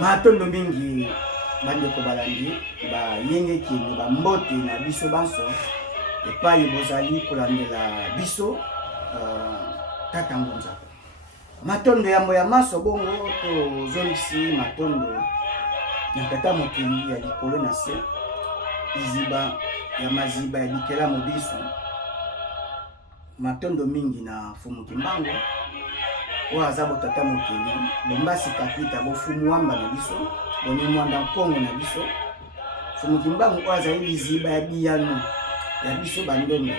Matondo mingi bandeko balandi ba yenge kini ba mbote na biso banso epai bozali kolandela biso tata Ngunza. Matondo ya moya maso bongo to zolisi matondo na tata mokili ya likolo na se iziba ya maziba ya bikela mobiso matondo mingi na fumu kimbango wa azabo tata mokili bombasi kapita bofumu wamba na biso boni mwanda nkongo na biso fumu kimbango wa azali liziba ya biyano ya biso bandombe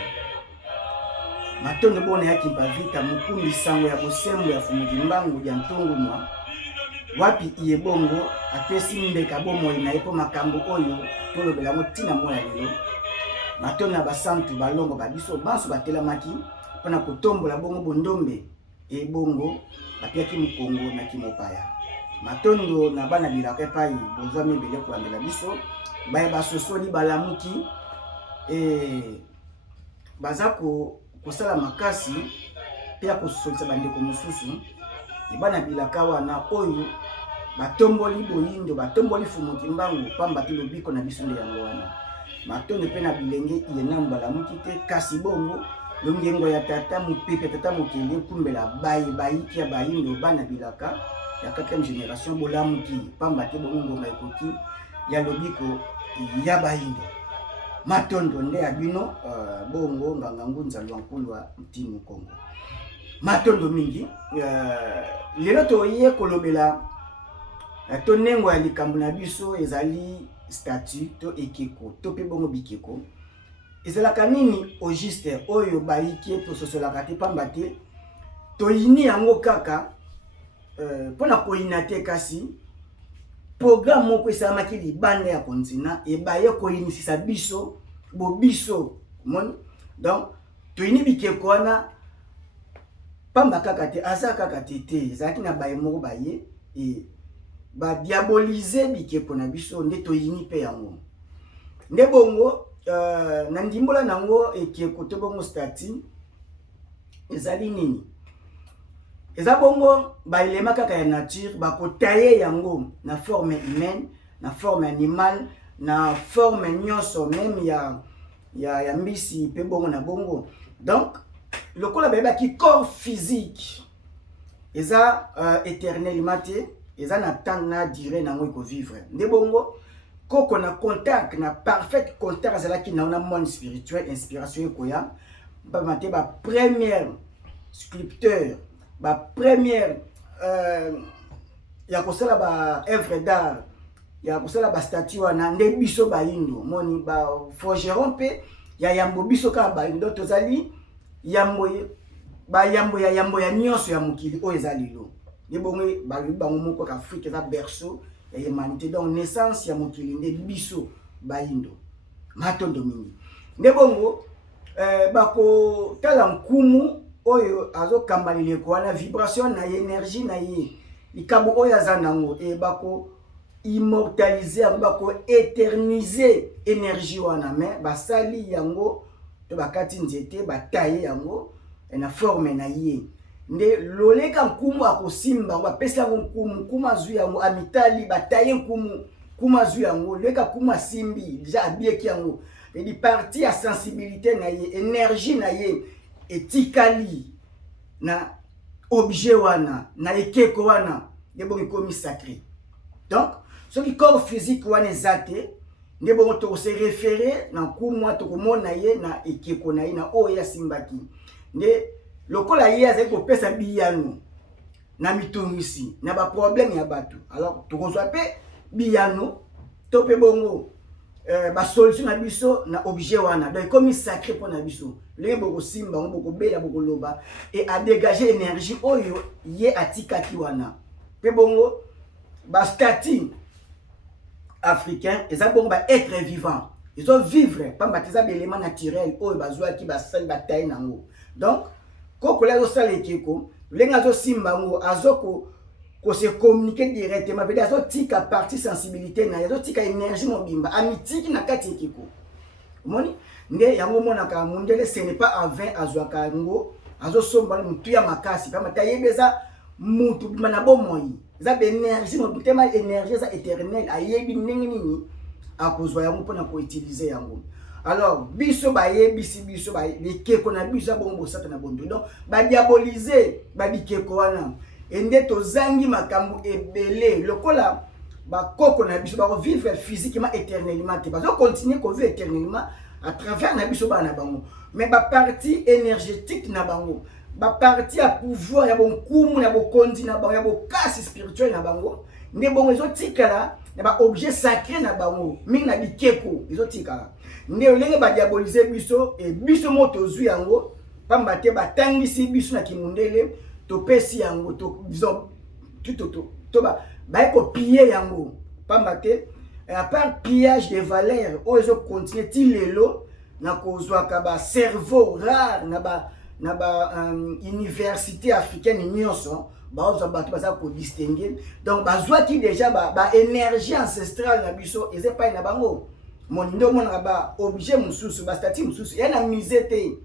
matondo bona yaki mpavita mukumbi sango ya bosembo ya fumu kimbango ya ntongo mwa wapi iye bongo apesi mbeka bomoi na epo makambo oyo tolobela ngo tina moya lelo matondo na basantu balongo babiso banso batelamaki mpona kotombola bongo bondombe ebongo bapiaki mukongo na kimopaya matondo na bana bilaka epai bozwa mibele kolandela biso baye basosoli balamuki baza kosala makasi mpe ya kosolisa bandeko mosusu ebana bilaka wana oyo batomboli boyindo batomboli fumu kimbango pamba te lobiko na biso nde yango wana matondo mpe na bilenge iye nanu balamuki te kasi bongo longengo ya tata mopepe tata mokili kumbela baye bayiki ya bayindo bana bilaka ya 4e génération bolamuki pamba te bongo ngonga ekoki ya lobiko ya bayindo matondo nde ya bino bongo nganga Ngunza Lwankulu wa Mtini Kongo matondo mingi lelo toye kolobela to nengo ya likambo na biso ezali statut to ekeko to pe bongo bikeko ezalaka nini au juste oyo bayiki tososolaka te pamba te toyini yango kaka mpona koyina te kasi programme moko esalamaki libanda ya kontina ebaye koyinisisa biso bobiso moni donc toyini bikeko wana pamba kaka te aza kaka te ezalaki na baye moko baye badiabolize bikeko na biso nde toyini mpe yango nde bongo na ndimbola nango ekeko to bongo stati ezali nini eza bongo baelema kaka ya nature bakotaye yango na forme humaine na forme animale na forme nyonso meme ya mbisi pe bongo na bongo donc lokola bayebaki corps physique eza éternellement te eza na temps na durée nango ekovivre nde bongo koko na contact na parfait contact azalaki na ona monde spirituel inspiration ekoya bamate ba première sculpteur ba première ya kosala ba œuvre d'art ya kosala ba statue wana nde biso bayindo moni ba forgeron mpe ya yambo biso kaka bayindo tozali yambo ya nyonso ya mokili oyo ezali lo nde bongo balobi bango moko ka Afrique eza berceau ya humanité donc naissance ya mokili nde biso bayindo matondo mingi nde bongo bakotala nkumu oyo azokamba lileko wana vibration na ye énergie na ye likambo oyo aza nango bako immortaliser yango bako éterniser énergie wana mais basali yango to bakati nzete bataye yango na forme na ye nde loleka nkumu akosimba bapesi yango nkumu azwi yango amitali bataye nkumu azwi yango loleka nkumu asimbi deja abieki yango edi parti ya sensibilité na ye énergie na ye etikali na objet wana na ekeko wana nde bongo ekomi sacré donc soki corps physique wana eza te nde bongo tokose référé na nkumu tokomona ye na ekeko na ye na oyo asimbaki nde lokola ye azali kopesa biyano na mitungisi na baproblème ya bato alors tokozwa mpe biyano to mpe bongo basolution na biso na objet wana donc ekomi sacré mpo na biso lenge bokosimba ngo bokobela bokoloba e adégager énergie oyo ye atikaki wana mpe bongo bastatut africain eza bongo baêtre vivant ezovivre pamba te eza baélément naturel oyo bazwaki basali bataye nango donc kokola azosala ekeko lenge azosimba yango se communiquer directement veut dire azotika partie sensibilité na azotika énergie mobimba amitiki na kati ekeko omoni nde yango monaka mundele ce n'est pas en vain azwaka yango azosomba mutu ya makasi pamba te ayebeza mutu bima na bomoi eza énergie mo tema énergie ça éternelle ayebi ndenge nini akozwa yango mpona koutiliser yango. Alors biso bayebisi biso bikeko na biso bongo bosata na bondo, donc badiabolize babikeko wana ende tozangi makambo ebele lokola bakoko na biso vivre physiquement éternellement te bazo continuer ko vivre éternellement à travers na biso bana bango, mais ba partie énergétique na bango, ba partie à pouvoir ya bon kumu na bokondi na bango ya bokasi spirituel na bango nde bongo ezotikala na ba objet sacré na bango mingi na bikeko ezotikala nde olenge badiabolize biso e biso mo tozwi yango pamba te batangisi biso na kimundele topesi yango to ba ko piller yango pamba te à part pillage de valeurs ozo continuer ti lelo na kozwaka ba cerveau rare na ba université africaine nyonso baoza bato baza ko distinguer, donc bazwaki déjà ba énergie ancestrale na biso ezepai na bango monindo mona ba objet mususu ba statut mususu ya na musée te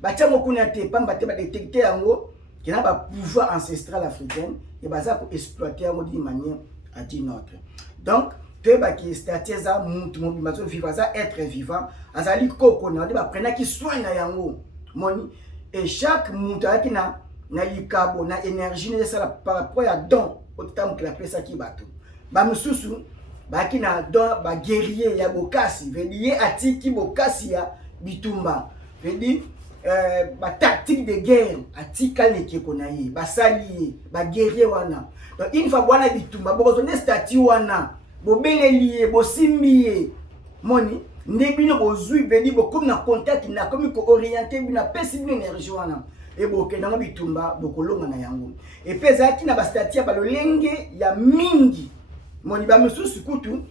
batia mokuna te pamba te ba détecter yango kina ba pouvoir ancestral africain et baza ko exploiter yango d'une manière à d'une autre. Donc te ba ki statut za mutu mobimba so vivre za être vivant azali koko na ba prena ki soin na yango moni, et chaque mutu aki na likabo na énergie ne sala par rapport à don autant que la pesa ki bato ba mususu baki na don ba guerrier ya bokasi veli atiki bokasi ya bitumba veli ba tactique de guerre atika lekeko na ye basali ba guerrier wana. Donc une fois bwana bitumba bozo ne statut wana bobeleli bosimbi moni ndebino bozui veli bokomi na contact na komi ko orienter bina pesi bina énergie wana et boke na bitumba bokolonga na yango et pesa ki na ba statut ba lolenge ya mingi moni ba mususu kutu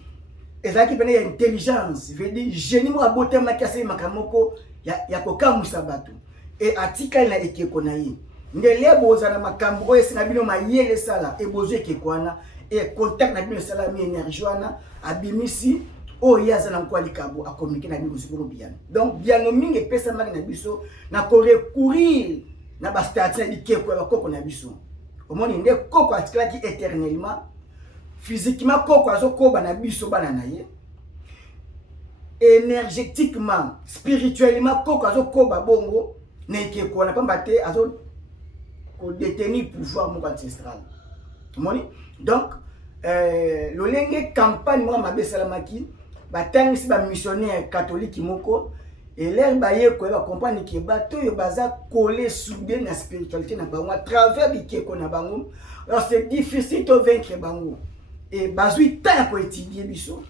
ezaki pene ya intelligence veut dire génie mo abote makase makamoko ya kokamusa bato et atika na ekeko na ye ndele boza na makambo oyo sina bino mayele sala e bozo ekeko wana et contact na bino sala mi énergie wana abimisi oyo yaza na kwa likabo a communiquer na bino siko bien. Donc bien no mingi pesa mali na biso na ko recourir na ba statut na bikeko ya koko na biso omoni nde koko atikala ki éternellement physiquement koko azokoba na biso bana na ye, énergétiquement spirituellement koko azokoba bongo na ekeko na pamba te azo ko détenir pouvoir mon ancestral omoni. Donc lolenge campagne mo mabesalamaki batangisi ba missionnaire catholique moko et l'air baye ko ba comprendre que bato yo baza collé soudé na spiritualité na bango à travers bikeko na bango. Alors c'est difficile de vaincre bango et bazui temps pour étudier biso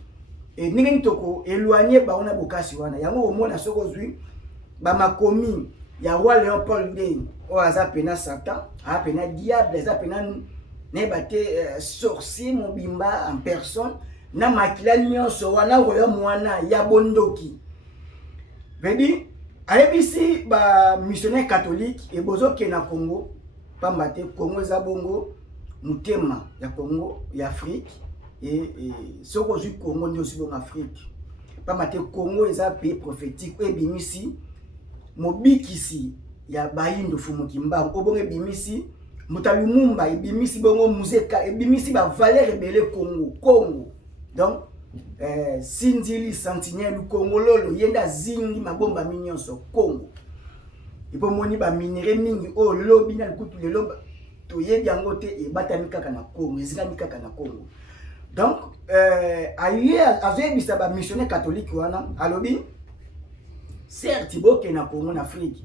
et ningi toko éloigner ba ona bokasi wana yango omona soko zui ba makomi ya roi Léopold II o aza pena Satan a pena diable aza pena ne bate sorcier mobimba en personne na makila nyonso wana royo mwana ya bondoki vedi ayebisi ba missionnaire catholique et bozo ke na Congo pamba te Congo za bongo mutema ya Congo ya Afrique et soko zu Congo ndio si bon Afrique pamba te Congo eza pays prophétique e bimisi mobikisi ya bayindo fumu kimbango obonge bimisi mutalumumba ebimisi bongo museka ebimisi ba valeur ebele Congo. Donc Sinzili Sentinelle Congo lolo yenda zingi mabomba minyonso Congo ipo moni ba minere mingi o lobi na kutu lelo to yebi yango te e batami kaka na Congo ezikami kaka na Congo. Donc aye azebisa ba missionnaire catholique wana alobi certes boke na Congo na Afrique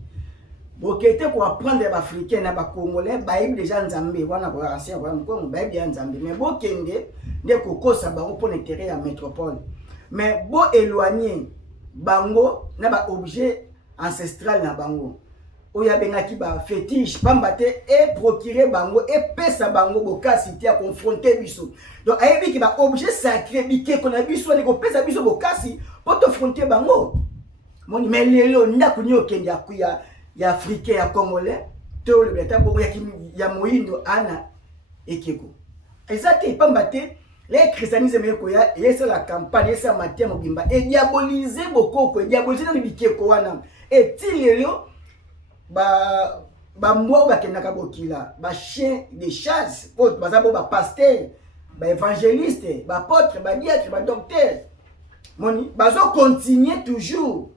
bokete ko apprendre ba africain na ba congolais ba yebi déjà nzambe wana ko ancien wana Congo ba yebi nzambe mais bokende nde kokosa bango pour l'intérêt ya métropole mais bo éloigner bango na ba objet ancestral na bango oya bengaki ba fétiche pamba te et procurer bango et pesa bango bokasi te a confronter biso. Donc ayebi ki ba objet sacré bikeko na biso ne ko pesa biso bokasi pour te affronter bango moni mais lelo ndako nyo kende akuya ya africain ya congolais to le beta bongo ya moindo ana ekeko ezate pamba te les christianisme yeko ya yesa la campagne yesa matia mobimba et diaboliser bokoko diaboliser na bikeko wana et tilelo ba bambwa bakendaka bokila bachien de chasse po baza bo bapaster baévangéliste baapôtre badiatre badocteur moni bazocontinue toujours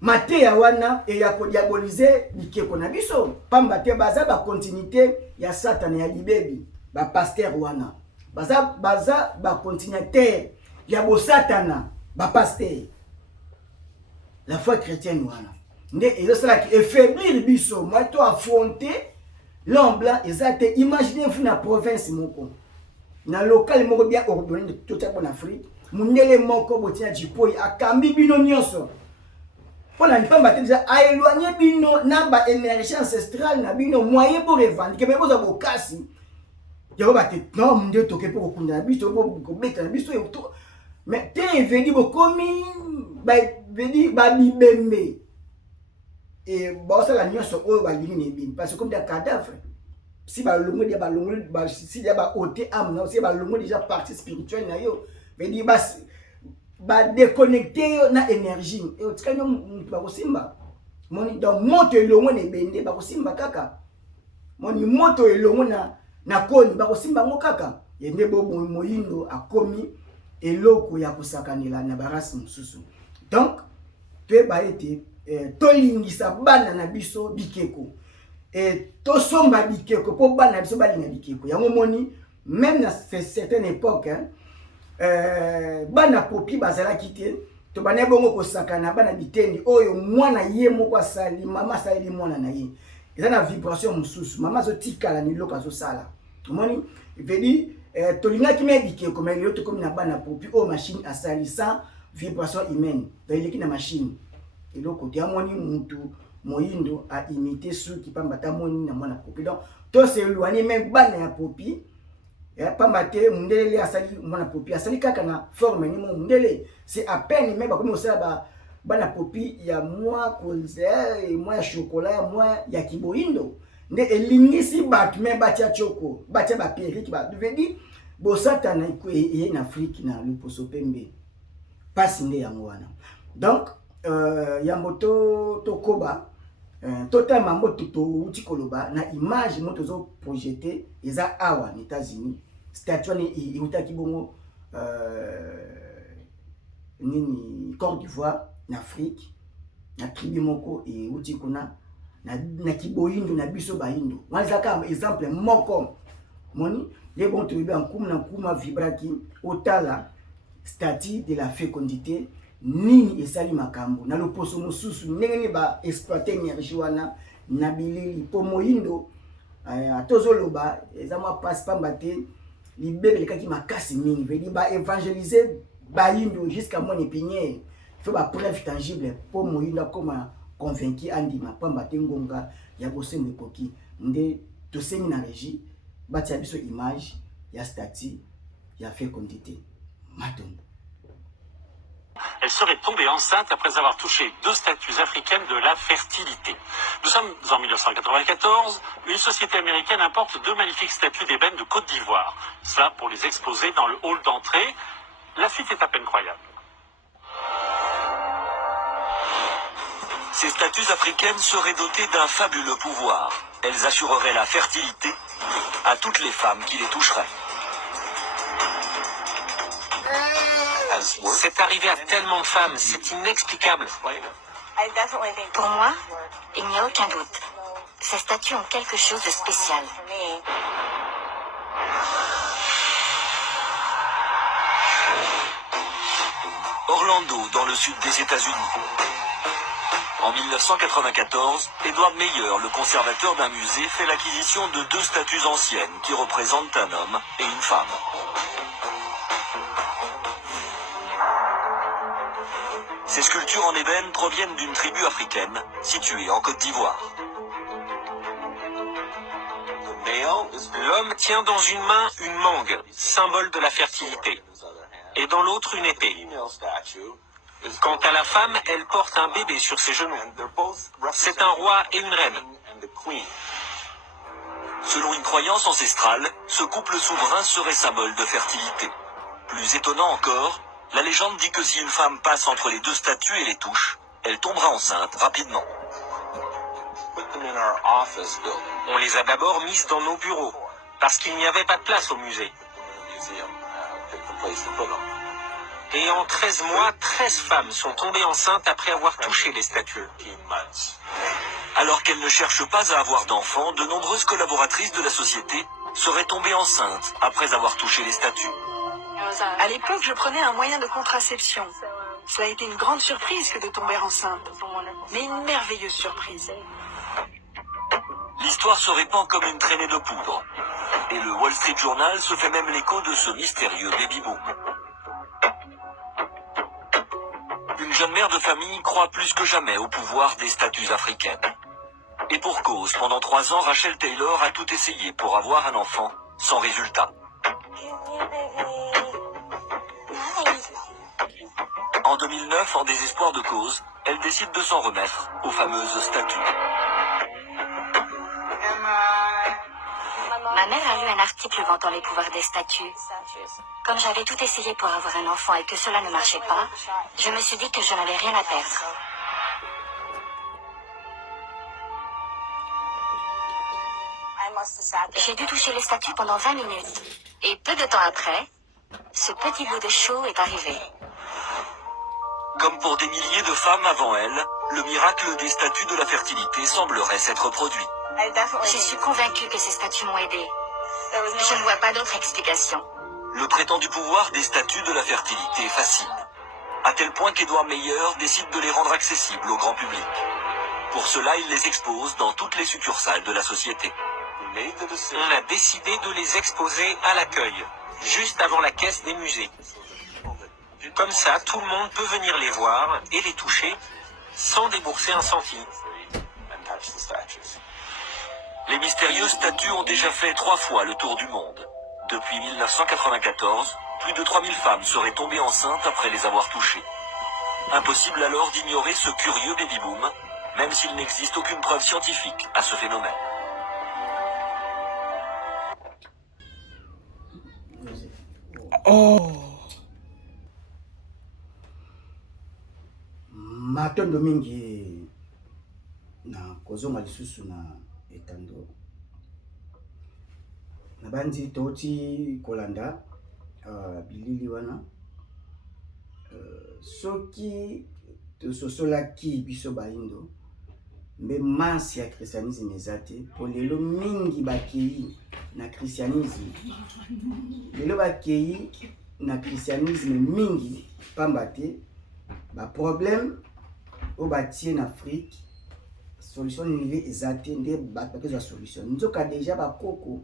mateya wana eya kodiabolize bikeko na biso pamba te baza bakontinuité ya satana ya libebi bapaster wana baza bacontinuateur ya bosatana bapaster la foi chrétienne wana nde ezosalaki effaiblir biso moi to affronter l'homme blanc eza te imaginez vous na province moko na local moko bien ordonné totia bon Afrique mundele moko botina jipoi akambi bino nyonso pona nipamba te déjà a éloigner bino na ba énergie ancestrale na bino moyen pour revendiquer mais boza bokasi yabo bate non munde toke pour kokunda na biso ko beta na biso mais te vedi bokomi ba vedi ba bibembe et bosala nyonso oyo balingi na ebini parce que comme des cadavres si balongo dia balongo si dia ba ôter âme na si balongo déjà partie spirituelle na yo vedi ba déconnecter yo na énergie et otikanya mutu bakosimba moni donc moto elongo na ebende bakosimba kaka moni moto elongo na koni bakosimba ngo kaka yende bo moyindo akomi eloko ya kosakanela na barasi mususu donc te ba ete tolingisa bana na biso bikeko tosomba bikeko po bana na biso balinga bikeko yango moni même na certaine époque bana popi bazalaki te to bana bongo kosakana bana bitendi oyo mwana ye moko asali mama asali mwana na ye eza na vibration mususu mama azotikala ni loko azosala omoni vedi tolingaki me bikeko mais lelo tokomi na bana popi oyo machine asali sans vibration humaine eleki na machine eloko te amoni mutu moyindo a imité soki pamba ta moni na mwana popi donc to se éloigner même bana ya popi pamba te mundele asali mwana popi asali kaka na forme ni mundele c'est à peine même bakomi osala bana popi ya moi concert moi ya chocolat moi ya kiboyindo nde elingisi bato me batia choko batia ba perruque ba devedi bosatana iko en Afrique na luposo pembe pasi nde yango wana donc yambo to koba total mambo to uti koloba na image moto zo projeter eza awa na États-Unis statue ni utaki bongo nini Côte d'Ivoire na Afrique na tribu moko e uti kuna na kiboyindo na biso bayindo wanzaka exemple moko moni les bons tribu en kuma vibraki otala statut de la fécondité nini esali makambo na loposo mususu ndenge ni ba exploiter énergie wana na bilili po moyindo atozoloba ezama passe pamba te libebe lekaki makasi mingi vedi ba évangéliser bayindo jusqu'à mon épinière faut ba preuve tangible po moyindo koma convaincu andima pamba te ngonga ya bosembo ekoki nde tosengi na régie batia biso image ya statut ya fécondité matombo. Elle serait tombée enceinte après avoir touché 2 statues africaines de la fertilité. Nous sommes en 1994, une société américaine importe 2 magnifiques statues d'ébène de Côte d'Ivoire. Cela pour les exposer dans le hall d'entrée. La suite est à peine croyable. Ces statues africaines seraient dotées d'un fabuleux pouvoir. Elles assureraient la fertilité à toutes les femmes qui les toucheraient. C'est arrivé à tellement de femmes, c'est inexplicable. Pour moi, il n'y a aucun doute. Ces statues ont quelque chose de spécial. Orlando, dans le sud des États-Unis. En 1994, Edward Meyer, le conservateur d'un musée, fait l'acquisition de 2 statues anciennes qui représentent un homme et une femme. Ces sculptures en ébène proviennent d'une tribu africaine située en Côte d'Ivoire. L'homme tient dans une main une mangue, symbole de la fertilité, et dans l'autre une épée. Quant à la femme, elle porte un bébé sur ses genoux. C'est un roi et une reine. Selon une croyance ancestrale, ce couple souverain serait symbole de fertilité. Plus étonnant encore, la légende dit que si une femme passe entre les 2 statues et les touche, elle tombera enceinte rapidement. On les a d'abord mises dans nos bureaux, parce qu'il n'y avait pas de place au musée. Et en 13 mois, 13 femmes sont tombées enceintes après avoir touché les statues. Alors qu'elles ne cherchent pas à avoir d'enfants, de nombreuses collaboratrices de la société seraient tombées enceintes après avoir touché les statues. À l'époque, je prenais un moyen de contraception. Cela a été une grande surprise que de tomber enceinte, mais une merveilleuse surprise. L'histoire se répand comme une traînée de poudre. Et le Wall Street Journal se fait même l'écho de ce mystérieux baby-boom. Une jeune mère de famille croit plus que jamais au pouvoir des statues africaines. Et pour cause, pendant 3 ans, Rachel Taylor a tout essayé pour avoir un enfant, sans résultat. En 2009, en désespoir de cause, elle décide de s'en remettre aux fameuses statues. Ma mère a lu un article vantant les pouvoirs des statues. Comme j'avais tout essayé pour avoir un enfant et que cela ne marchait pas, je me suis dit que je n'avais rien à perdre. J'ai dû toucher les statues pendant 20 minutes. Et peu de temps après, ce petit bout de chou est arrivé. Comme pour des milliers de femmes avant elle, le miracle des statues de la fertilité semblerait s'être produit. Je suis convaincue que ces statues m'ont aidée. Je ne vois pas d'autre explication. Le prétendu pouvoir des statues de la fertilité fascine, à tel point qu'Edouard Meyer décide de les rendre accessibles au grand public. Pour cela, il les expose dans toutes les succursales de la société. On a décidé de les exposer à l'accueil, juste avant la caisse des musées. Comme ça, tout le monde peut venir les voir et les toucher sans débourser un centime. Les mystérieuses statues ont déjà fait 3 fois le tour du monde. Depuis 1994, plus de 3000 femmes seraient tombées enceintes après les avoir touchées. Impossible alors d'ignorer ce curieux baby-boom, même s'il n'existe aucune preuve scientifique à ce phénomène. Matondo mingi na kozonga lisusu na etando na bandi toti kolanda bilili wana soki tososolaki biso baindo mbe mansi ya christianisme eza te po lelo mingi bakei na christianisme lelo bakei na christianisme mingi pamba te ba problème au batie en Afrique solution nive ezate nde bakezwa solution nzoka déjà bakoko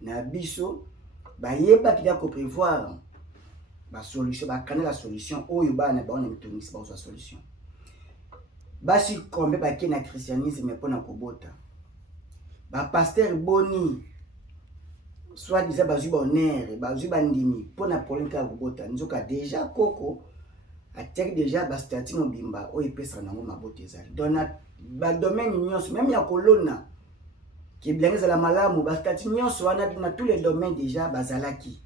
na biso bayeba kida ko prévoir ba solution bakana la solution oyo bana baona mitungisi ba solution basi kombe bake na christianisme pona kobota ba pasteur boni soit disant bazui bonheur bazui bandimi pona problème ka kobota nzoka déjà koko attaque déjà bastati mobimba o epesa nango mabote ezali donc ba domaine nyonso même ya kolona ki bilangeza la malamu bastati nyonso wana na tous les domaines déjà bazalaki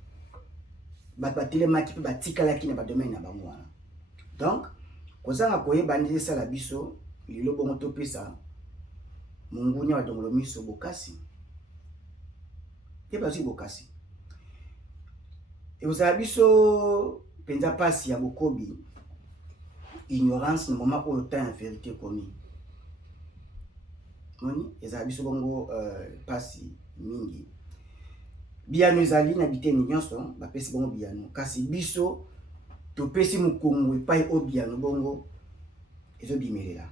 batelemaki pe batikalaki na ba domaine na bango wana donc kozanga koyeba ndenge sala biso lelo bongo topesa mungunya wa dongolo miso bokasi te bazui bokasi et ozala biso penza pasi ya bokobi ignorance no moment où temps en vérité commis moni ezala biso bongo pasi mingi biano ezali na biteni nyonso bapesi bongo biano kasi biso topesi mukongo epai o biano bongo ezobimelela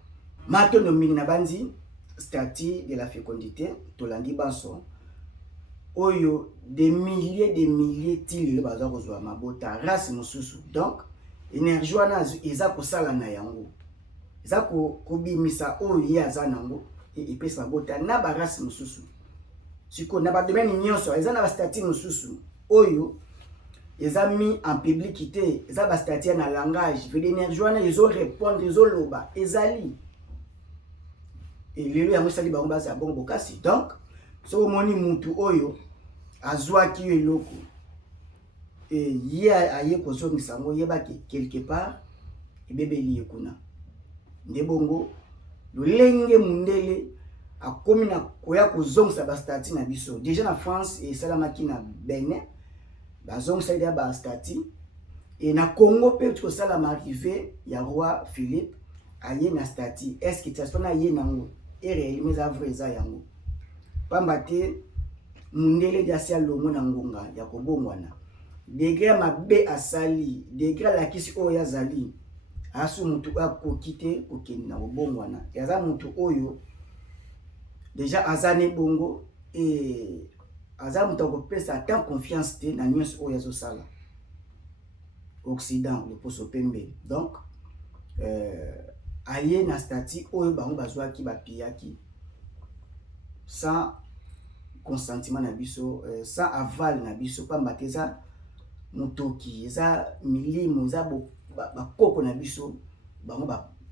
matondo mingi na bandi statut de la fécondité tolandi banso oyo des milliers tili baza kozwa mabota race mosusu donc énergie wana eza kosala na yango eza kobimisa oyo ye aza nango epesa mabota na ba race mosusu siko na ba domaine nyonso eza na ba statut mosusu oyo eza mis en publicité eza ba statut na langage veut l'énergie wana ezo répondre ezo loba ezali et lelo yango sali bango baza bon bokasi donc so moni mutu oyo azwaki eloko et ye aye kozongisa ngo yebaki quelque part ebebeli ye kuna nde bongo lolenge mundele akomi na koya kozongisa ba statut na biso déjà na France et salamaki na Benin bazongisa ida ba statut et na Congo pe tu salama arrivé ya roi Philippe aye na statut est-ce que tu as na ye nango et réellement ça vrai ça yango pamba te mundele dia sia longo na ngonga ya kobongwana degré mabe asali degré la kisi oyo azali asu mutu akokite kokende na kobongwana yaza mutu oyo déjà azane bongo et aza mutu akopesa tant confiance te na nyonso oyo azosala Occident le poso pembe donc aye na statut oyo bango bazwaki bapiyaki sans consentiment na biso sans aval na biso pamba te eza motoki eza milimo eza bakoko na biso bango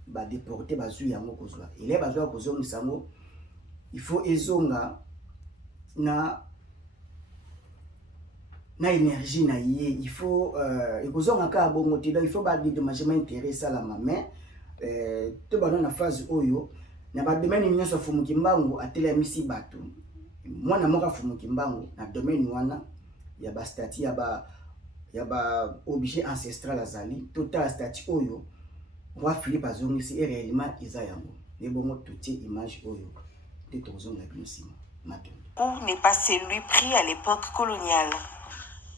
badeporte bazwi yango kozwa ele bazwa kozongisa yango il faut ezonga na énergie na ye il faut ekozonga kaka bongo te donc il faut badedommagement intérêt esalama mais to bana na phase oyo na badomaine nyonso afumuki mbangu atelemisi bato mwana moko afumuki mbangu na domaine wana ya ba statut ya ba objet ancestral azali total statut oyo roi Philippe azongisi et réellement eza yango ne bongo tutie image oyo de tozonga binosima mato n'est pas celui pris à l'époque coloniale.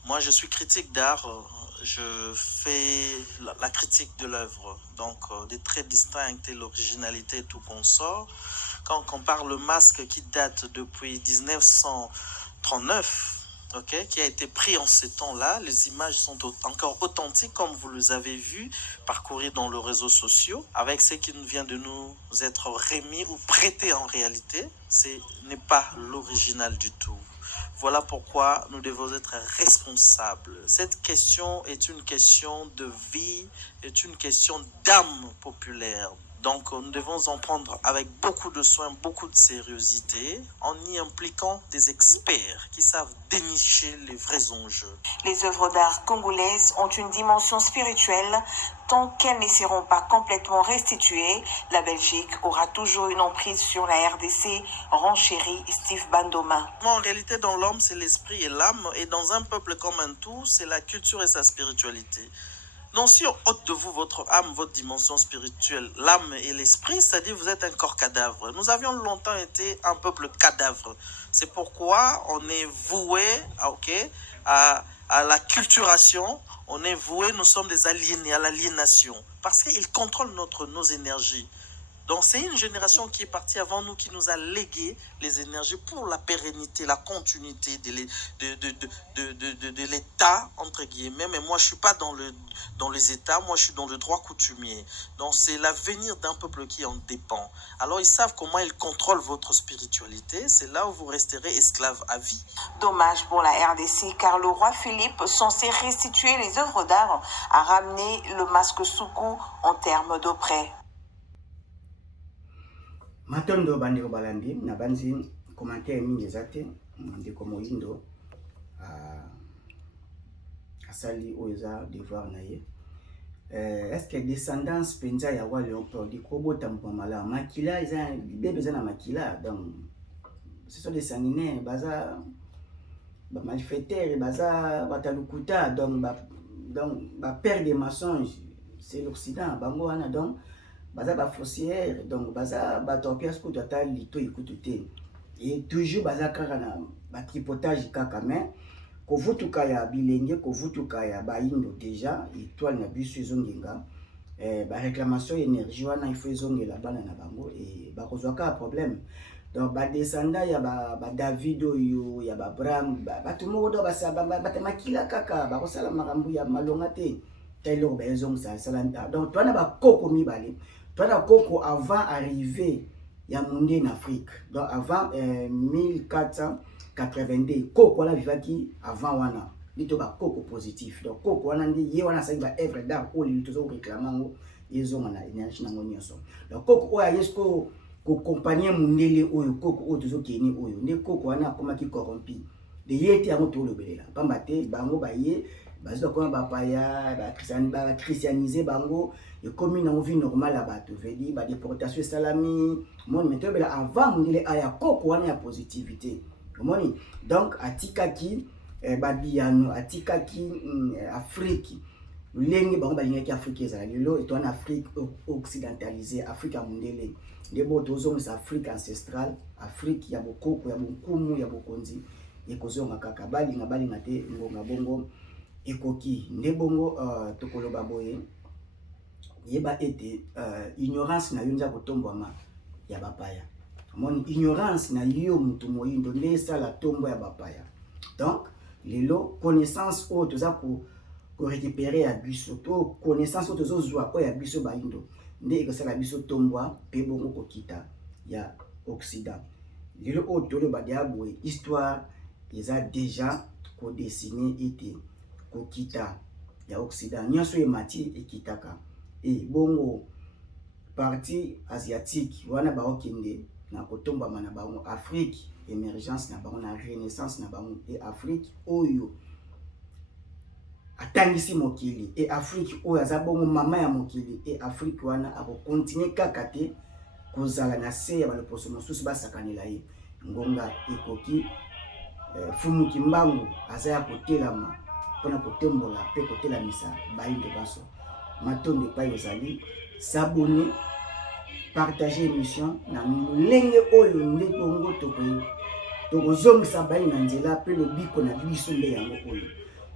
Moi, je suis critique d'art. Je fais la critique de l'œuvre. Donc, des traits distincts et l'originalité et tout consort. Quand on compare le masque qui date depuis 1939, okay, qui a été pris en ces temps-là, les images sont encore authentiques, comme vous les avez vues, parcourir dans les réseaux sociaux, avec ce qui vient de nous être remis ou prêté en réalité. Ce n'est pas l'original du tout. Voilà pourquoi nous devons être responsables. Cette question est une question de vie, est une question d'âme populaire. Donc nous devons en prendre avec beaucoup de soin, beaucoup de sérieuxité, en y impliquant des experts qui savent dénicher les vrais enjeux. Les œuvres d'art congolaises ont une dimension spirituelle. Tant qu'elles ne seront pas complètement restituées, la Belgique aura toujours une emprise sur la RDC, renchérit Steve Bandoma. En réalité, dans l'homme, c'est l'esprit et l'âme, et dans un peuple comme un tout, c'est la culture et sa spiritualité. Donc si on ôte de vous votre âme, votre dimension spirituelle, l'âme et l'esprit, c'est-à-dire vous êtes un corps cadavre. Nous avions longtemps été un peuple cadavre. C'est pourquoi on est voué à la culturation, on est voué, nous sommes des aliénés, à l'aliénation, parce qu'ils contrôlent nos énergies. Donc c'est une génération qui est partie avant nous, qui nous a légué les énergies pour la pérennité, la continuité de l'État, entre guillemets. Mais moi, je ne suis pas dans les États, moi, je suis dans le droit coutumier. Donc c'est l'avenir d'un peuple qui en dépend. Alors ils savent comment ils contrôlent votre spiritualité. C'est là où vous resterez esclave à vie. Dommage pour la RDC, car le roi Philippe, censé restituer les œuvres d'art, a ramené le masque Soukou en termes de prêt. Matondo bandeko balandi na banzi commentaire mingi ezate ndeko moyindo asali oza devoir na ye est-ce que descendance penza ya wa Léopold kobota mpamala makila eza bébé eza na makila donc ce sont des sanguinaires baza ba malfaiteurs baza batalukuta donc ba père des mensonges c'est l'Occident bango wana donc baza ba foncière donc baza ba torpille scout total lito ikutu et toujours baza kaka na ba tripotage kaka mais ko vutuka ya bilenge ko vutuka ya baindo déjà étoile na biso ezongenga ba réclamation énergie wana il faut ezongela bana na bango et ba kozwaka problème donc ba descendant ya ba David oyo ya ba Bram ba tout moko do basaba batamakila kaka ba kosala makambo ya malonga te taylor ba ezongisa sala donc toi na ba koko mibale toi na koko avant arrivé ya monde en Afrique donc avant 1482 koko la vivaki avant wana lito ba koko positif donc koko wana ndi ye wana sa ba œuvre d'art o lito zo réclamango yezonga na énergie nango nyonso donc koko oya yesko ko compagnie mundele oyo koko o tozo keni oyo ne koko wana akomaki corrompu de yete yango to lobelela pamba te bango ba ye bazo comme bapaya ba christianiser bango et comme une vie normale à bato vedi ba déportation salami mon maintenant bela avant mondele aya koko wana ya positivité moni donc atikaki babiano atikaki Afrique lenge bango balingaki Afrique ezala lelo et en Afrique occidentalisée Afrique ya mondele ndebo tozongisa Afrique ancestrale Afrique ya bokoko ya bokumu ya bokonzi ekozonga kaka balinga te ngonga bongo ekoki ndebongo tokoloba boye yeba ete ignorance na yo nza kotombwama ya bapaya mon ignorance na yo mutu moyindo nde esala tombo ya bapaya donc lelo connaissance oyo toza ko récupérer ya biso to connaissance oyo tozozwa oyo ya biso bayindo nde ekosala biso tombwa mpe bongo kokita ya Occident lelo oyo toloba dia boye histoire eza déjà kodessine ete kokita ya Occident nyonso emati ekitaka e bongo partie asiatique wana baokende na kotombama na bango Afrique émergence na bango na renaissance na bango e Afrique oyo atangisi mokili e Afrique oyo aza bongo mama ya mokili e Afrique wana akokontinue kaka te kozala na se ya baloposo mosusu basakanela ye ngonga ekoki Fumu Kimbangu aza ya kotelama pona kotembola pe kotelamisa bayindo baso matonde pa yozali s'abonner partager émission na lenge oyo nde bongo tokozongisa bayi na nzela pe lobiko na biso nde yango oyo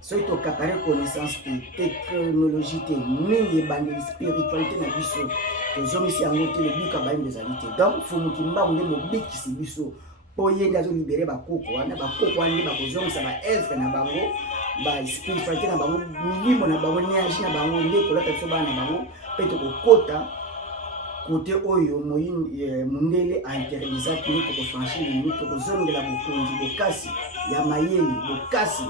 so to kapare connaissance te technologie te mingi ebandeli spiritualité na biso tozongisi yango te lobiko bayi ezali te donc Fumu Kimbangu nde mobikisi biso po yenda zo libérer bakoko wana nde bakozongisa ba œuvre na bango ba spiritualité na bango milimo na bango énergie na bango nde kolata biso bana na bango pe tokokota côté oyo mundele a interdisaki nde tokofranchir limite tokozongela bokonzi bokasi ya mayeli bokasi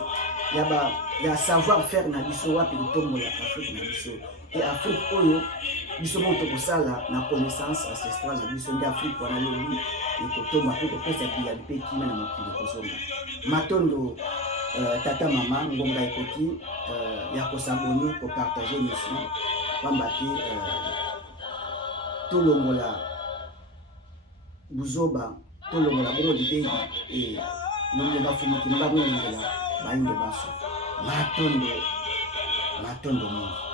ya savoir faire na biso wapi kotombola Afrique na biso et Afrique oyo biso mo tokosala na connaissance ancestrale na biso nde Afrique wana lobi ekotomba pe kopesa biyali pe kima na mokili kozonga matondo tata mama ngonga ekoki ya kosabone kopartage émission pamba te tolongola buzoba tolongola bongo libegi e nongonga Fumu Kimbangu nongela bayindo baso matondo mingi